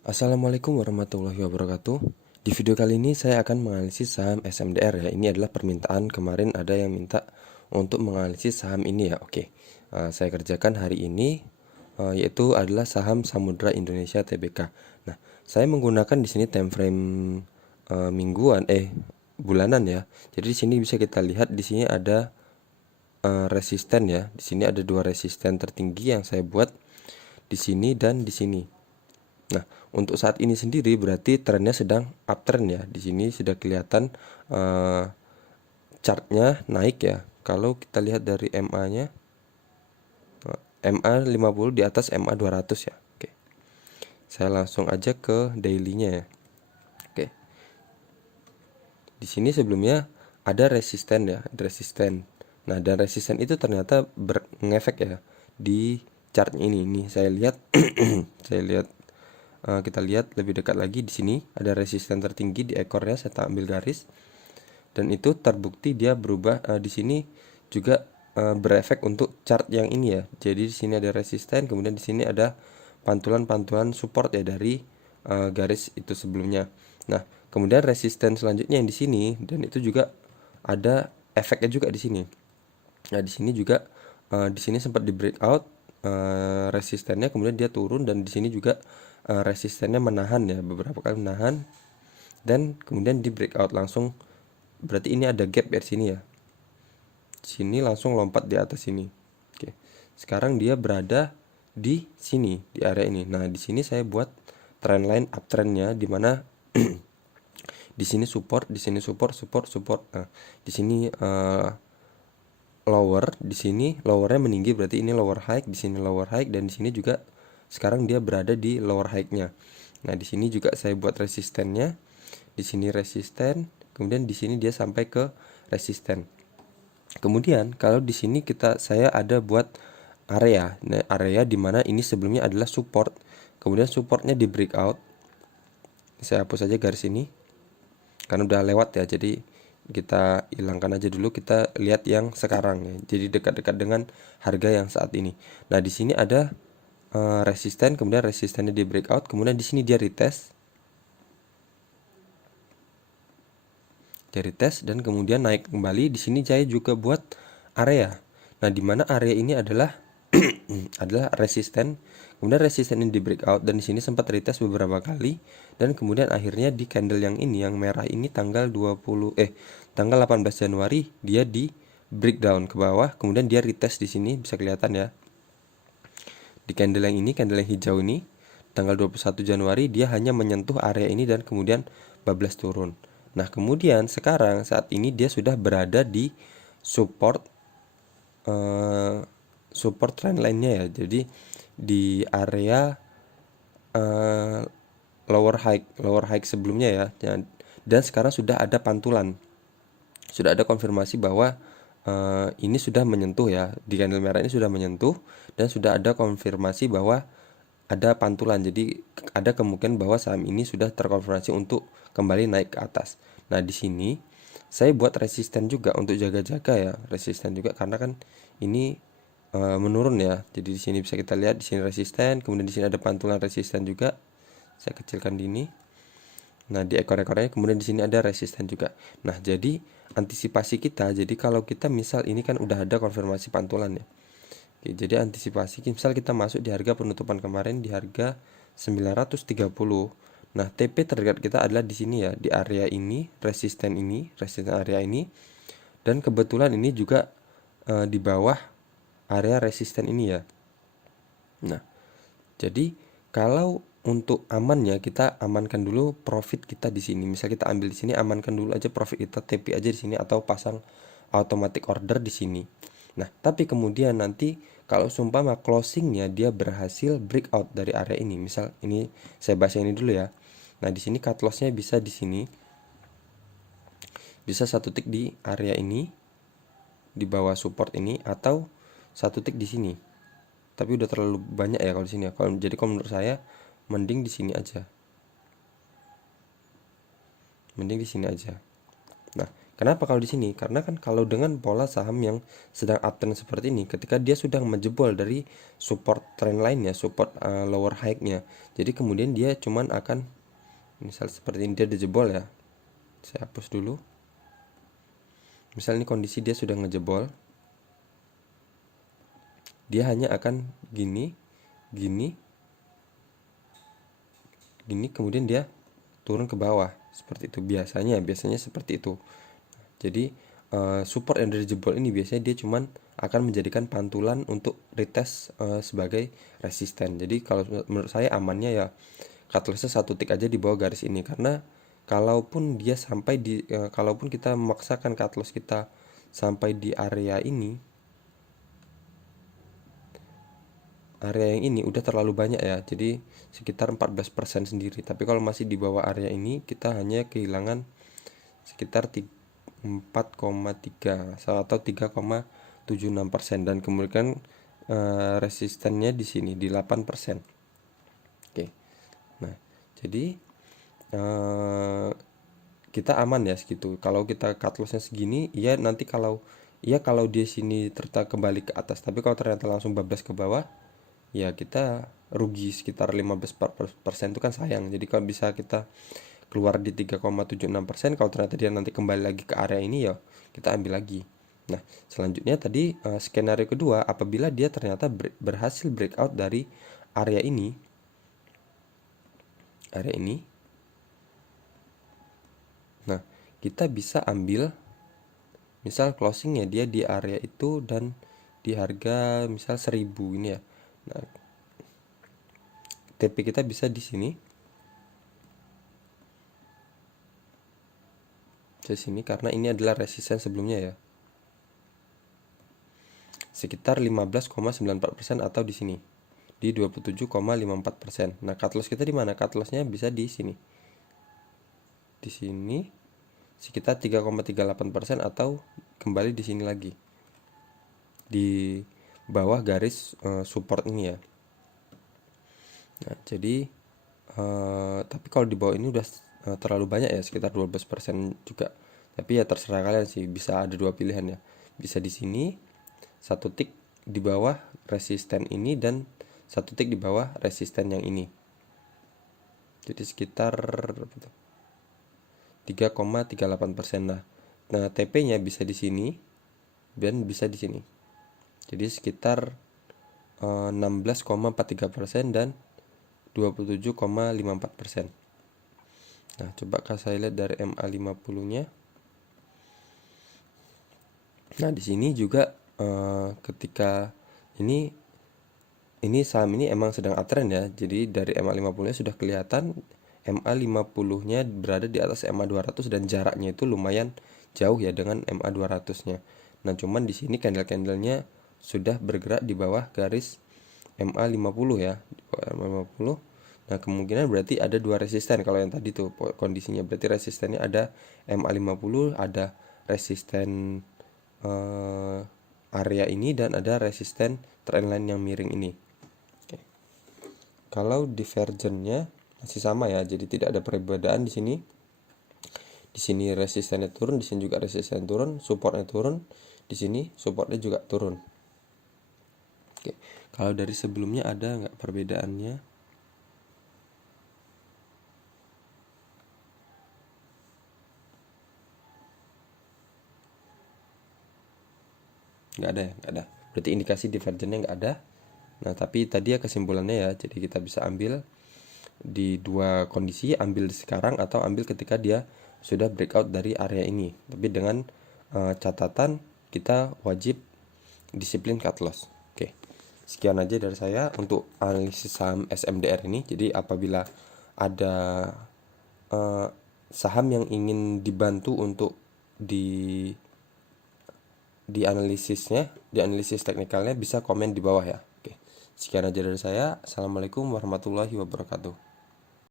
Assalamualaikum warahmatullahi wabarakatuh. Di video kali ini saya akan menganalisis saham SMDR ya. Ini adalah permintaan kemarin ada yang minta untuk menganalisis saham ini ya. Oke, saya kerjakan hari ini yaitu adalah saham Samudra Indonesia Tbk. Nah, saya menggunakan di sini time frame bulanan ya. Jadi di sini bisa kita lihat di sini ada resisten ya. Di sini ada dua resisten tertinggi yang saya buat di sini dan di sini. Nah, untuk saat ini sendiri berarti trennya sedang uptrend ya. Di sini sudah kelihatan chartnya naik ya. Kalau kita lihat dari MA-nya, MA 50 di atas MA 200 ya. Oke. Saya langsung aja ke daily-nya ya. Oke. Di sini sebelumnya ada resisten ya, resisten. Nah, dan resisten itu ternyata ngefek ya di chartnya ini. Ini saya lihat saya lihat kita lihat lebih dekat lagi di sini ada resisten tertinggi di ekornya, saya ambil garis dan itu terbukti dia berubah di sini juga berefek untuk chart yang ini ya. Jadi di sini ada resisten, kemudian di sini ada pantulan-pantulan support ya dari garis itu sebelumnya. Nah, kemudian resisten selanjutnya yang di sini dan itu juga ada efeknya juga di sini. Nah, di sini juga di sini sempat di breakout resistennya, kemudian dia turun dan di sini juga resistennya menahan ya, beberapa kali menahan dan kemudian di breakout langsung. Berarti ini ada gap ya di sini ya. Sini langsung lompat di atas sini. Oke. Sekarang dia berada di sini, di area ini. Nah, di sini saya buat trendline uptrendnya di mana di sini support, di sini support. Nah, di sini lower, di sini lowernya meninggi, berarti ini lower high, di sini lower high dan di sini juga sekarang dia berada di lower high-nya. Nah, di sini juga saya buat resistennya. Di sini resisten, kemudian di sini dia sampai ke resisten. Kemudian kalau di sini saya ada buat area. Nah, area di mana ini sebelumnya adalah support. Kemudian supportnya di breakout. Saya hapus saja garis ini karena udah lewat ya. Jadi kita hilangkan aja dulu, kita lihat yang sekarang ya. Jadi dekat-dekat dengan harga yang saat ini. Nah, di sini ada resisten, kemudian resistennya di breakout, kemudian di sini dia retest. Dari tes dan kemudian naik kembali. Di sini saya juga buat area. Nah, di mana area ini adalah adalah resisten. Kemudian resisten ini di breakout dan di sini sempat retest beberapa kali dan kemudian akhirnya di candle yang ini yang merah ini tanggal 18 Januari dia di breakdown ke bawah, kemudian dia retest di sini bisa kelihatan ya. Di candle yang ini, candle yang hijau ini tanggal 21 Januari dia hanya menyentuh area ini dan kemudian bablas turun. Nah, kemudian sekarang saat ini dia sudah berada di support support trendline-nya ya. Jadi di area lower high sebelumnya ya. Dan sekarang sudah ada pantulan. Sudah ada konfirmasi bahwa ini sudah menyentuh ya. Di candle merah ini sudah menyentuh dan sudah ada konfirmasi bahwa ada pantulan. Jadi ada kemungkinan bahwa saham ini sudah terkonfirmasi untuk kembali naik ke atas. Nah, di sini saya buat resisten juga untuk jaga-jaga ya, resisten juga karena kan ini menurun ya. Jadi di sini bisa kita lihat di sini resisten, kemudian di sini ada pantulan resisten juga. Saya kecilkan di ini. Nah, di ekor-ekornya kemudian di sini ada resisten juga. Nah, jadi antisipasi kita, jadi kalau kita misal ini kan udah ada konfirmasi pantulan ya. Oke, jadi antisipasi misal kita masuk di harga penutupan kemarin di harga 930. Nah, TP terdekat kita adalah di sini ya, di area ini, resisten area ini. Dan kebetulan ini juga di bawah area resisten ini ya. Nah, jadi kalau untuk amannya kita amankan dulu profit kita di sini. Misal kita ambil di sini, amankan dulu aja profit kita, TP aja di sini atau pasang automatic order di sini. Nah, tapi kemudian nanti kalau sumpama closingnya dia berhasil breakout dari area ini, misal ini saya bahas ini dulu ya. Nah, di sini cut lossnya bisa di sini, bisa satu tick di area ini, di bawah support ini, atau satu tick di sini. Tapi udah terlalu banyak ya kalau di sini ya. Jadi kalau menurut saya mending di sini aja. Mending di sini aja. Nah, Kenapa kalau di sini? Karena kan kalau dengan pola saham yang sedang uptrend seperti ini, ketika dia sudah menjebol dari support trend lainnya, support lower high-nya, jadi kemudian dia cuman akan, misal seperti ini dia dijebol ya, saya hapus dulu. Misal ini kondisi dia sudah ngejebol, dia hanya akan gini, gini, gini, kemudian dia turun ke bawah seperti itu. Biasanya seperti itu. Jadi support yang dari jebol ini biasanya dia cuman akan menjadikan pantulan untuk retest sebagai resisten. Jadi kalau menurut saya amannya ya cut lossnya 1 tick aja di bawah garis ini, karena kalaupun dia sampai di kalaupun kita memaksakan cut loss kita sampai di area ini, area yang ini udah terlalu banyak ya, jadi sekitar 14% sendiri. Tapi kalau masih di bawah area ini, kita hanya kehilangan sekitar 4,3 atau 3,76%, dan kemudian resistennya di sini di 8%. Oke. Nah, jadi kita aman ya segitu. Kalau kita cut lossnya segini, ya nanti kalau di sini ternyata kembali ke atas, tapi kalau ternyata langsung bablas ke bawah, ya kita rugi sekitar 15% itu kan sayang. Jadi kalau bisa kita keluar di 3,76%, kalau ternyata dia nanti kembali lagi ke area ini, ya kita ambil lagi. Nah, selanjutnya tadi skenario kedua, apabila dia ternyata berhasil breakout dari area ini, nah kita bisa ambil misal closingnya dia di area itu dan di harga misal 1000 ini ya. Nah, TP kita bisa di sini, di sini, karena ini adalah resisten sebelumnya ya, sekitar 15,94% atau di sini di 27,54%. Nah, cut loss kita di mana? Cut lossnya bisa di sini. Di sini sekitar 3,38% atau kembali di sini lagi. Di bawah garis support ini ya. Nah, jadi tapi kalau di bawah ini udah terlalu banyak ya, sekitar 12% juga. Tapi ya terserah kalian sih, bisa ada dua pilihan ya. Bisa di sini 1 tick di bawah resisten ini dan 1 tick di bawah resisten yang ini. Jadi sekitar 3,38%. Nah, TP-nya bisa di sini dan bisa di sini. Jadi sekitar 16,43% dan 27,54%. Nah, coba saya lihat dari MA50-nya. Nah, di sini juga ketika ini saham ini emang sedang uptrend ya. Jadi dari MA50-nya sudah kelihatan MA50-nya berada di atas MA200 dan jaraknya itu lumayan jauh ya dengan MA200-nya. Nah, cuman di sini candle-candlenya sudah bergerak di bawah garis MA50 ya, di bawah MA50. Nah, kemungkinan berarti ada dua resisten. Kalau yang tadi tuh kondisinya berarti resistennya ada MA50, ada resisten area ini, dan ada resisten trendline yang miring ini. Oke. Kalau divergennya masih sama ya, jadi tidak ada perbedaan di sini. Di sini resistennya turun, di sini juga resisten turun, supportnya turun, di sini supportnya juga turun. Oke. Kalau dari sebelumnya ada nggak perbedaannya? Nggak ada ya, nggak ada. Berarti indikasi divergennya nggak ada. Nah, tapi tadi ya kesimpulannya ya, jadi kita bisa ambil di dua kondisi, ambil sekarang atau ambil ketika dia sudah breakout dari area ini. Tapi dengan catatan kita wajib disiplin cut loss. Oke. Sekian aja dari saya untuk analisis saham SMDR ini. Jadi apabila ada saham yang ingin dibantu untuk di analisis teknikalnya, bisa komen di bawah ya. Oke. Sekian aja dari saya. Assalamualaikum warahmatullahi wabarakatuh.